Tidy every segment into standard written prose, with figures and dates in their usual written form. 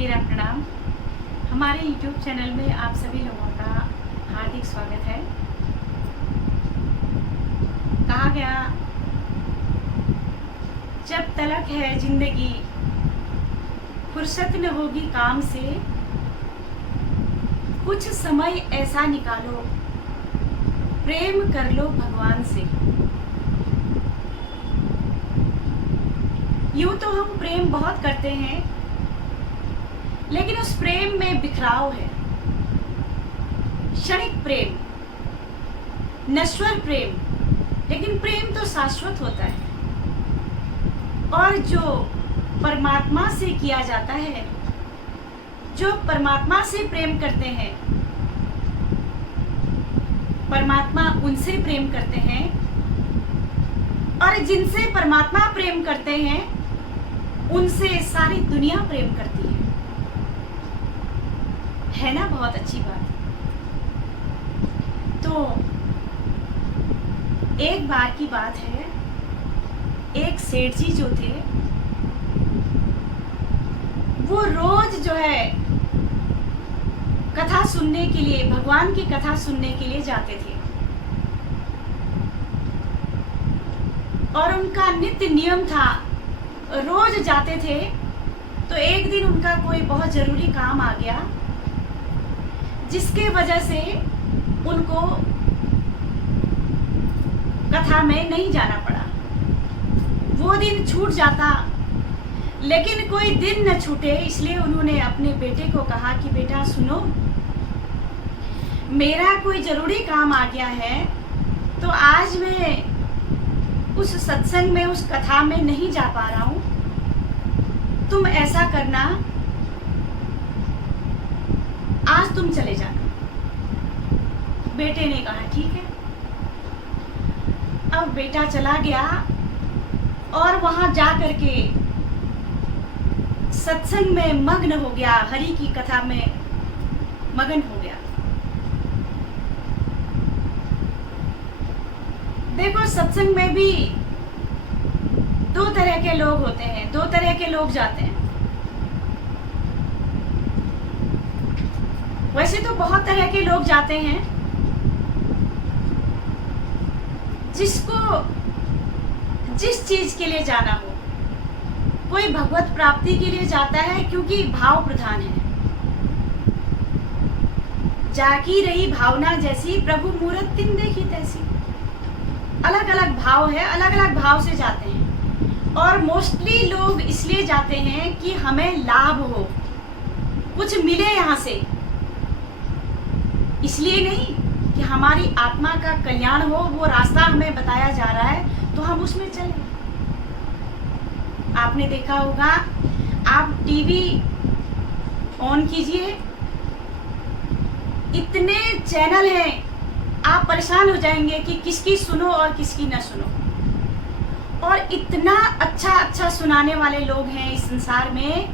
मेरा प्रणाम। हमारे YouTube चैनल में आप सभी लोगों का हार्दिक स्वागत है। कहा गया, जब तलक है जिंदगी फुर्सत न होगी काम से, कुछ समय ऐसा निकालो प्रेम कर लो भगवान से। यूं तो हम प्रेम बहुत करते हैं, लेकिन उस प्रेम में बिखराव है। क्षणिक प्रेम, नश्वर प्रेम, लेकिन प्रेम तो शाश्वत होता है। और जो परमात्मा से किया जाता है, जो परमात्मा से प्रेम करते हैं, परमात्मा उनसे प्रेम करते हैं, और जिनसे परमात्मा प्रेम करते हैं उनसे सारी दुनिया प्रेम करती है ना। बहुत अच्छी बात। तो एक बार की बात है, एक सेठ जी जो थे वो रोज जो है कथा सुनने के लिए, भगवान की कथा सुनने के लिए जाते थे। और उनका नित्य नियम था, रोज जाते थे। तो एक दिन उनका कोई बहुत जरूरी काम आ गया, जिसके वजह से उनको कथा में नहीं जाना पड़ा। वो दिन छूट जाता, लेकिन कोई दिन न छूटे, इसलिए उन्होंने अपने बेटे को कहा कि बेटा सुनो, मेरा कोई जरूरी काम आ गया है, तो आज मैं उस सत्संग में, उस कथा में नहीं जा पा रहा हूं। तुम ऐसा करना, आज तुम चले जाना। बेटे ने कहा ठीक है। अब बेटा चला गया और वहां जा करके सत्संग में मग्न हो गया, हरि की कथा में मगन हो गया। देखो, सत्संग में भी दो तरह के लोग होते हैं, दो तरह के लोग जाते हैं। वैसे तो बहुत तरह के लोग जाते हैं। जिसको जिस चीज के लिए जाना हो, कोई भगवत प्राप्ति के लिए जाता है क्योंकि भाव प्रधान है। जाकी रही भावना जैसी, प्रभु मूरत तिन देखी तैसी। अलग अलग भाव है, अलग अलग भाव से जाते हैं। और मोस्टली लोग इसलिए जाते हैं कि हमें लाभ हो, कुछ मिले यहाँ से। इसलिए नहीं कि हमारी आत्मा का कल्याण हो, वो रास्ता हमें बताया जा रहा है तो हम उसमें चलें। आपने देखा होगा, आप टीवी ऑन कीजिए, इतने चैनल हैं, आप परेशान हो जाएंगे कि किसकी सुनो और किसकी न सुनो। और इतना अच्छा अच्छा सुनाने वाले लोग हैं इस संसार में,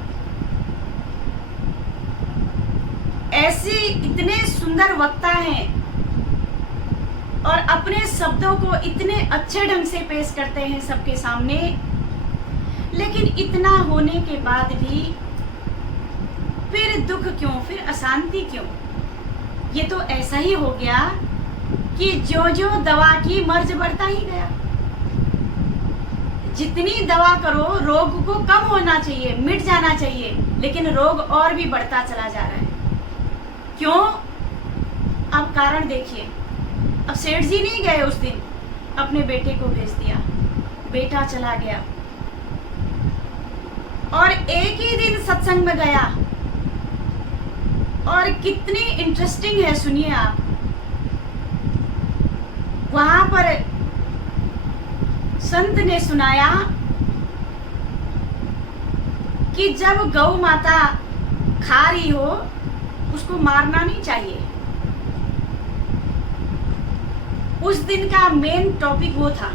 ऐसे इतने सुंदर वक्ता हैं और अपने शब्दों को इतने अच्छे ढंग से पेश करते हैं सबके सामने। लेकिन इतना होने के बाद भी फिर दुख क्यों, फिर अशांति क्यों? ये तो ऐसा ही हो गया कि जो जो दवा की मर्ज बढ़ता ही गया। जितनी दवा करो, रोग को कम होना चाहिए, मिट जाना चाहिए, लेकिन रोग और भी बढ़ता चला जा रहा है। क्यों? अब कारण देखिए। अब सेठ जी नहीं गए उस दिन, अपने बेटे को भेज दिया, बेटा चला गया। और एक ही दिन सत्संग में गया, और कितनी इंटरेस्टिंग है, सुनिए आप। वहां पर संत ने सुनाया कि जब गौ माता खा रही हो, उसको मारना नहीं चाहिए। उस दिन का मेन टॉपिक वो था।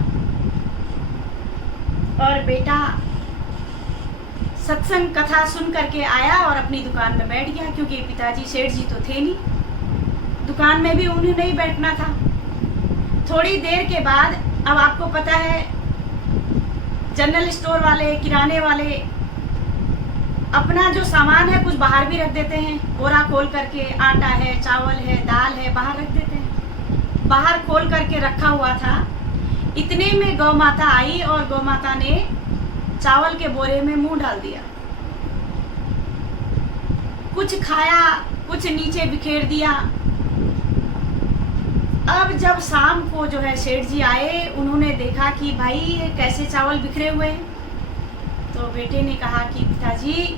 और बेटा सत्संग कथा सुन करके आया और अपनी दुकान में बैठ गया, क्योंकि पिताजी सेठ जी तो थे नहीं, दुकान में भी उन्हें नहीं बैठना था। थोड़ी देर के बाद, अब आपको पता है जनरल स्टोर वाले, किराने वाले अपना जो सामान है कुछ बाहर भी रख देते हैं, बोरा खोल करके, आटा है, चावल है, दाल है, बाहर रख देते हैं। बाहर खोल करके रखा हुआ था। इतने में गौ माता आई और गौ माता ने चावल के बोरे में मुंह डाल दिया, कुछ खाया, कुछ नीचे बिखेर दिया। अब जब शाम को जो है सेठ जी आए, उन्होंने देखा कि भाई ये कैसे चावल बिखरे हुए हैं। तो बेटे ने कहा कि पिताजी,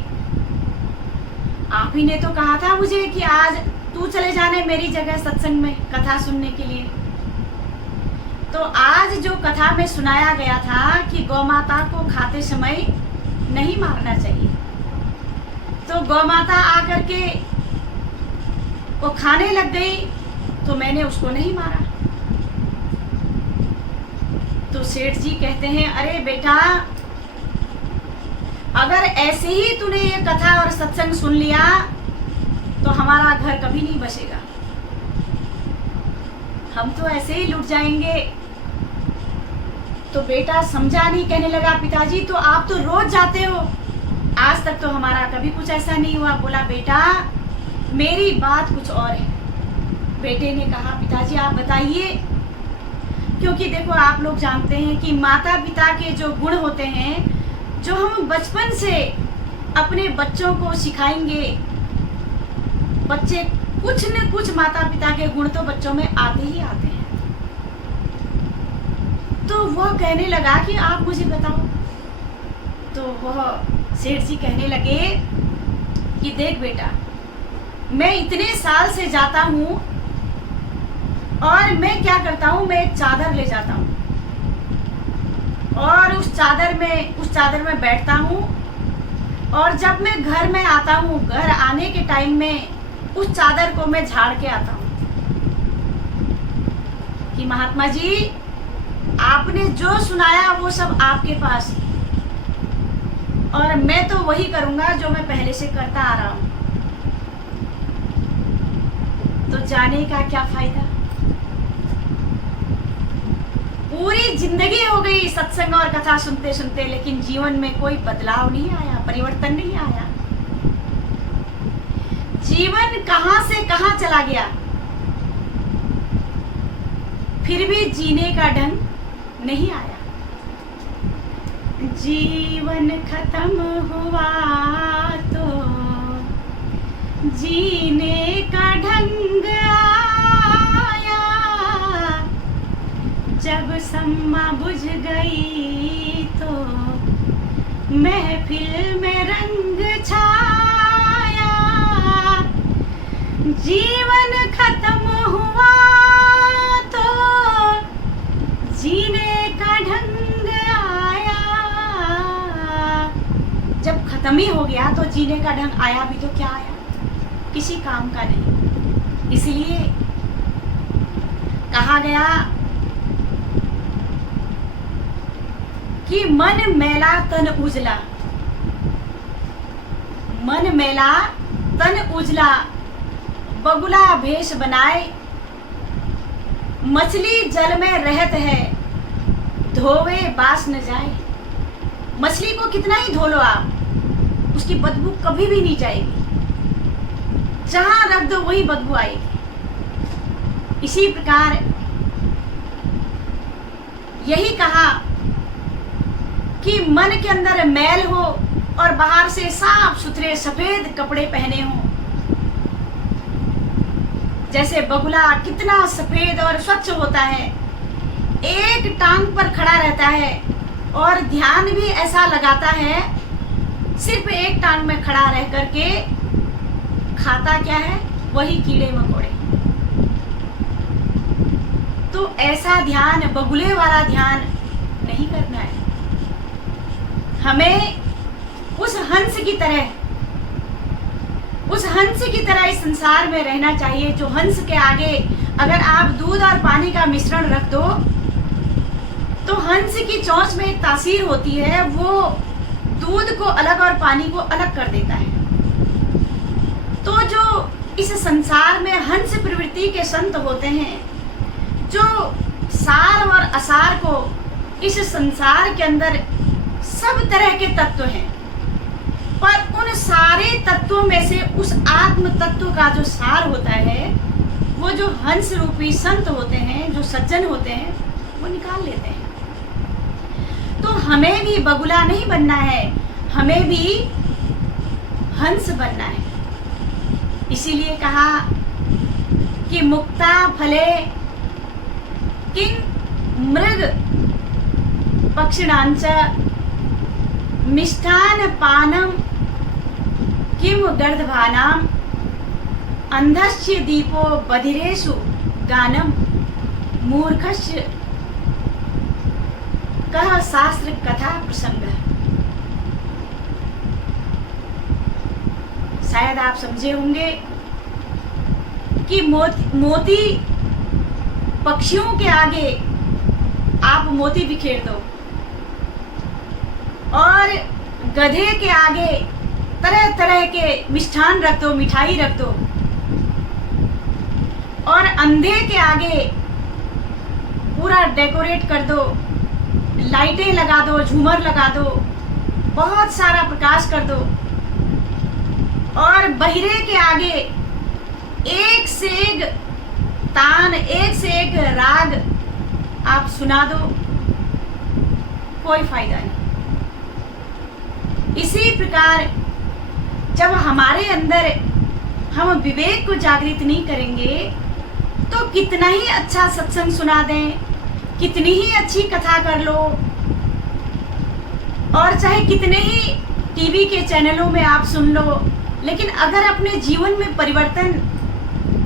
आप ही ने तो कहा था मुझे कि आज तू चले जाने मेरी जगह सत्संग में कथा सुनने के लिए। तो आज जो कथा में सुनाया गया था कि गौ माता को खाते समय नहीं मारना चाहिए, तो गौ माता आकर के वो खाने लग गई, तो मैंने उसको नहीं मारा। तो सेठ जी कहते हैं, अरे बेटा, अगर ऐसे ही तूने ये कथा और सत्संग सुन लिया तो हमारा घर कभी नहीं बसेगा, हम तो ऐसे ही लुट जाएंगे। तो बेटा समझा नहीं, कहने लगा पिताजी तो आप तो रोज जाते हो, आज तक तो हमारा कभी कुछ ऐसा नहीं हुआ। बोला बेटा मेरी बात कुछ और है। बेटे ने कहा पिताजी आप बताइए, क्योंकि देखो आप लोग जानते हैं कि माता पिता के जो गुण होते हैं, जो हम बचपन से अपने बच्चों को सिखाएंगे, बच्चे कुछ न कुछ माता पिता के गुण तो बच्चों में आते ही आते हैं। तो वह कहने लगा कि आप मुझे बताओ। तो वह सेठ जी कहने लगे कि देख बेटा, मैं इतने साल से जाता हूँ और मैं क्या करता हूँ, मैं एक चादर ले जाता हूँ और उस चादर में बैठता हूँ, और जब मैं घर में आता हूँ, घर आने के टाइम में उस चादर को मैं झाड़ के आता हूँ कि महात्मा जी आपने जो सुनाया वो सब आपके पास, और मैं तो वही करूँगा जो मैं पहले से करता आ रहा हूँ। तो जाने का क्या फायदा, पूरी जिंदगी हो गई सत्संग और कथा सुनते सुनते, लेकिन जीवन में कोई बदलाव नहीं आया, परिवर्तन नहीं आया। जीवन कहां से कहां चला गया, फिर भी जीने का ढंग नहीं आया। जीवन खत्म हुआ तो जीने का ढंग आया, जब सम्मा बुझ गई तो महफिल में रंग छाया। जीवन खत्म हुआ तो जीने का ढंग आया, जब खत्म ही हो गया तो जीने का ढंग आया भी तो क्या आया, किसी काम का नहीं। इसलिए कहा गया कि मन मैला तन उजला, मन मैला तन उजला, बगुला भेष बनाए, मछली जल में रहत है, धोवे बास न जाए। मछली को कितना ही धो लो आप, उसकी बदबू कभी भी नहीं जाएगी, जहां रख दो वही बदबू आएगी। इसी प्रकार यही कहा कि मन के अंदर मैल हो और बाहर से साफ सुथरे सफेद कपड़े पहने हो। जैसे बगुला कितना सफेद और स्वच्छ होता है, एक टांग पर खड़ा रहता है और ध्यान भी ऐसा लगाता है, सिर्फ एक टांग में खड़ा रह करके खाता क्या है, वही कीड़े मकोड़े। तो ऐसा ध्यान, बगुले वाला ध्यान नहीं करना है। हमें उस हंस की तरह इस संसार में रहना चाहिए, जो हंस के आगे अगर आप दूध और पानी का मिश्रण रख दो तो हंस की चोंच में एक तासीर होती है, वो दूध को अलग और पानी को अलग कर देता है। तो जो इस संसार में हंस प्रवृत्ति के संत होते हैं, जो सार और असार को, इस संसार के अंदर सब तरह के तत्व हैं पर उन सारे तत्वों में से उस आत्म तत्व का जो सार होता है, वो जो हंस रूपी संत होते हैं, जो सज्जन होते हैं, वो निकाल लेते हैं। तो हमें भी बगुला नहीं बनना है, हमें भी हंस बनना है। इसीलिए कहा कि मुक्ता फले किं मृग पक्षिणांच मिष्टान पानम किम गर्दभानाम अंधस्य दीपो बधिरेषु गानम मूर्खस्य कह शास्त्र कथा प्रसंग। शायद आप समझे होंगे कि मोती पक्षियों के आगे आप मोती बिखेर दो और गधे के आगे तरह तरह के मिष्ठान रख दो, मिठाई रख दो, और अंधे के आगे पूरा डेकोरेट कर दो, लाइटें लगा दो, झूमर लगा दो, बहुत सारा प्रकाश कर दो, और बहिरे के आगे एक से एक तान, एक से एक राग आप सुना दो, कोई फायदा नहीं। इसी प्रकार जब हमारे अंदर हम विवेक को जागृत नहीं करेंगे तो कितना ही अच्छा सत्संग सुना दें, कितनी ही अच्छी कथा कर लो, और चाहे कितने ही टीवी के चैनलों में आप सुन लो, लेकिन अगर अपने जीवन में परिवर्तन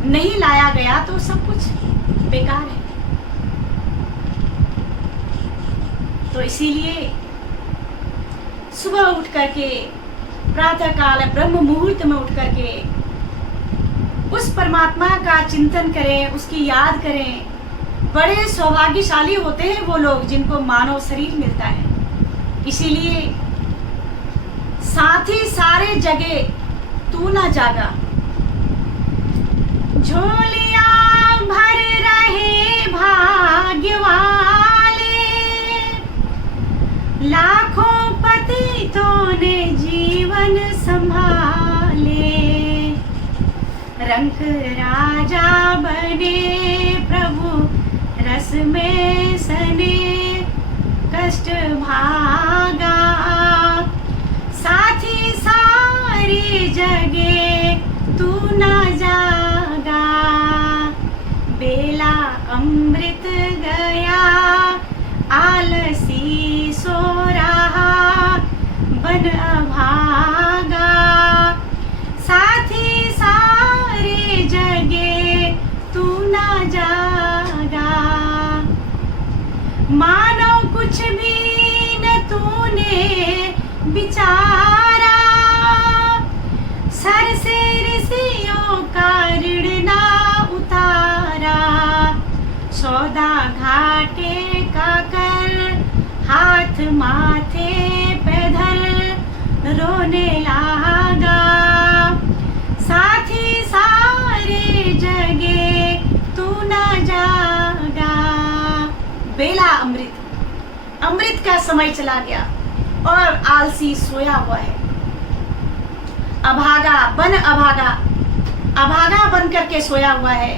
नहीं लाया गया तो सब कुछ बेकार है। तो इसीलिए सुबह उठ करके, प्रातः काल ब्रह्म मुहूर्त में उठ करके उस परमात्मा का चिंतन करें, उसकी याद करें। बड़े सौभाग्यशाली होते हैं वो लोग जिनको मानव शरीर मिलता है। इसीलिए साथ ही सारे जगे तू ना जागा, झोलियां भर रहे भाग्य वाले, लाखों पतितों ने जीवन संभाले, रंग राजा बने प्रभु रस में सने, कष्ट भागा साथी सारी जगे तू ना जागा, बेला अमृत गया आलसी सो रहा, बन अभागा साथी सारे जगे तू ना जागा। मानो कुछ भी न तूने बिचारा, सर से ऋषियों का ऋण ना उतारा, सौदा घाटे का कर हाथ माथे पे धर, रोने लागा साथी सारे जगे तू ना जागा। बेला अमृत का समय चला गया और आलसी सोया हुआ है। अभागा बन करके सोया हुआ है।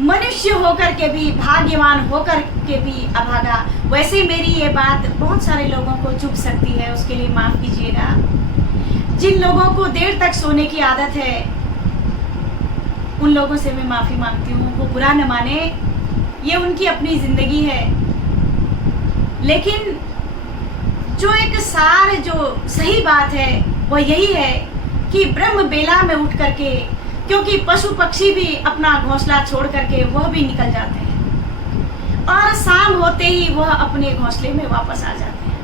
मनुष्य होकर के भी, भाग्यवान होकर के भी अभागा। वैसे मेरी ये बात बहुत सारे लोगों को चुभ सकती है, उसके लिए माफ कीजिएगा। जिन लोगों को देर तक सोने की आदत है उन लोगों से मैं माफी मांगती हूँ, वो बुरा न माने, ये उनकी अपनी जिंदगी है। लेकिन जो एक सार, जो सही बात है वो यही है कि ब्रह्म बेला में उठ करके, क्योंकि पशु पक्षी भी अपना घोंसला छोड़ करके वह भी निकल जाते हैं और शाम होते ही वह अपने घोंसले में वापस आ जाते हैं।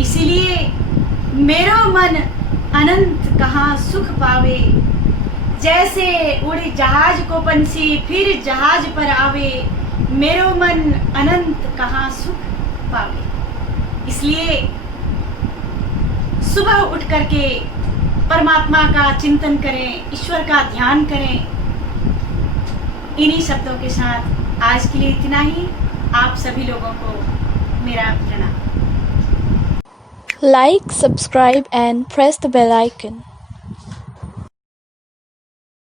इसीलिए मेरो मन अनंत कहाँ सुख पावे, जैसे उड़ जहाज को पंछी फिर जहाज पर आवे, मेरो मन अनंत कहाँ सुख पावे। इसलिए सुबह उठ करके परमात्मा का चिंतन करें, ईश्वर का ध्यान करें। इन्हीं शब्दों के साथ आज के लिए इतना ही। आप सभी लोगों को मेरा प्रणाम। Like, subscribe, and press the bell icon.